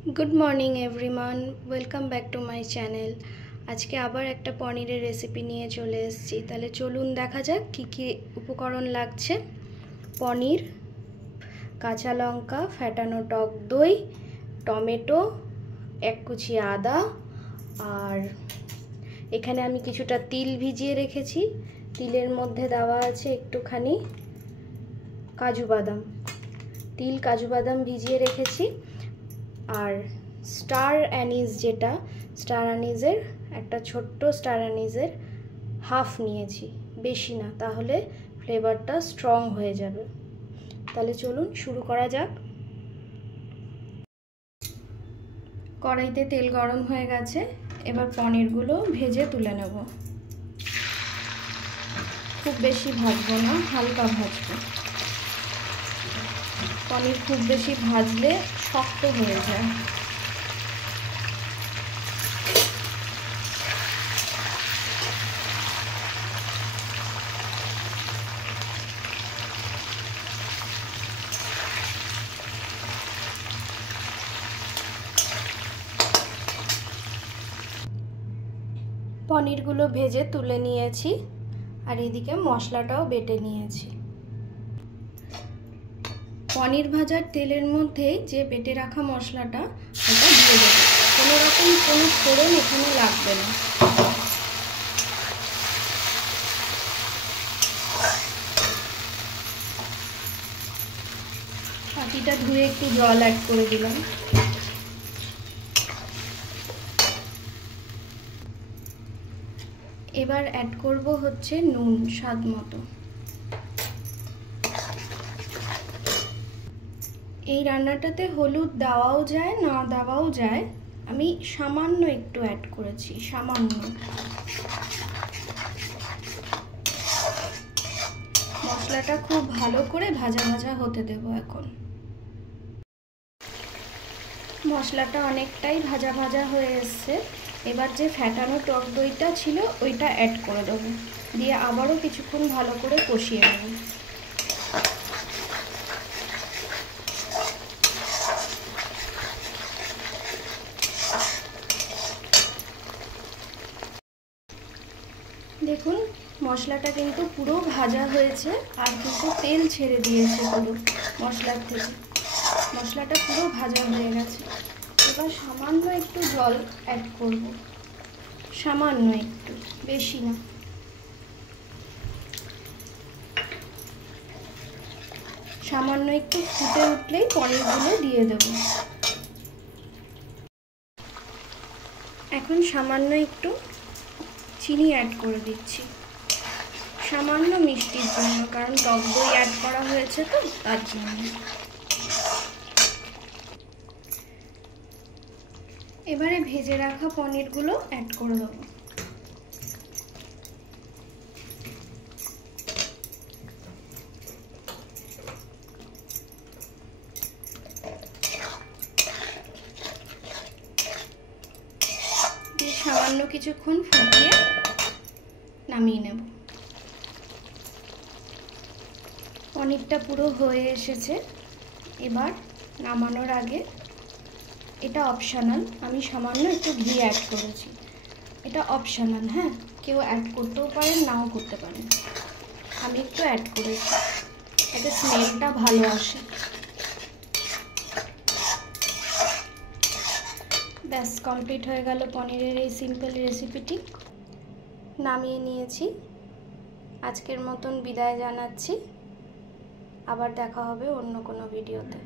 Good morning everyone, welcome back to my channel. आज के आबार एक पनीरेर रेसिपि निये चले एसेछि। ताहले चलुन देखा जाक कि कि उपकरण लागछे। पनीर, काँचा लंका, फैटानो टक दई, टमेटो, एक कुचि आदा और एखाने आमी किछुटा तिल भिजिए रेखेछि। तिलेर मध्य देওয়া आछे एकटुखानी काजू बादाम। तिल काजू बादाम भिजिए रेखेछि और स्टार एनिज जेटा स्टार एनिजेर एक छोट्टो स्टार एनिजेर हाफ निয়েছি, बेशी ना, ताहले फ्लेवरटा स्ट्रंग हो जाबे। ताहले चलुन शुरू करा जाक। कड़ाईते तेल गरम हो गेছে, एबार पनीरगुलो भेजे तुले नेब। खूब बेशी भाजबो ना, हालका भाजबो। पनीर खूब बेशी भाजले शक्त हो जाए। पनीरगुलो भेजे तुले निয়েছি আর এদিকে মশলাটাও বেটে নিয়েছি। पनीर भाजार तेलेर मध्य जे बेटे रखा मशलाटा ओटा दिए देब। कोनो रकम कोनो फोड़न एखाने लागबे ना। बाटिटा धुए एकटु जल ऐड करे दिलाम। एबार ऐड करब होच्छे नुन स्वाद मतो। এই রান্নাটাতে হলুদ দেওয়াও যায় না দেওয়াও যায়, আমি সামান্য একটু অ্যাড করেছি, সামান্য। মশলাটা খুব ভালো করে ভাজা ভাজা হতে দেব। এখন মশলাটা অনেকটাই ভাজা ভাজা হয়ে এসেছে। এবার যে ফ্যাটানো টক দইটা ছিল ওইটা অ্যাড করে দেব, দিয়ে আবারও কিছুক্ষণ ভালো করে কষিয়ে নেব। देखुन मशलाटा किन्तु पुरो भाजा होयेछे और किन्तु तेल छेड़े दिएछे पुरो मशलार थेके। मशलाटा पुरो भाजा हये गेछे। एबार सामान्य एकटु जल ऐड करब, सामान्य एकटु, बेशी ना। सामान्य एकटु फुटे उठलेई पनीरगुलो दिए देब। एखन सामान्य एकटु चीनी ऐड कर दिচ্ছি, सामान्य मिष्टिर जन्य, कारण टक दई ऐड करा হয়েছে তো তার জন্য। এবারে ভেজে রাখা পনিরগুলো অ্যাড করে দেব। সামান্য কিছুক্ষণ ফুটিয়ে নামিয়ে নেব। পনিরটা পুরো হয়ে এসেছে। এবার নামানোর আগে, এটা অপশনাল, আমি সামান্য একটু ঘি অ্যাড করেছি। এটা অপশনাল, হ্যাঁ, কেউ অ্যাড করতেও পারেন নাও করতে পারেন। আমি একটু অ্যাড করেছি, এতে স্মেলটা ভালো আসে। ব্যাস কমপ্লিট হয়ে গেল পনিরের এই সিম্পল রেসিপিটি। নামিয়ে নিয়েছি। আজকের মতন বিদায় জানাচ্ছি। আবার দেখা হবে অন্য কোনো ভিডিওতে।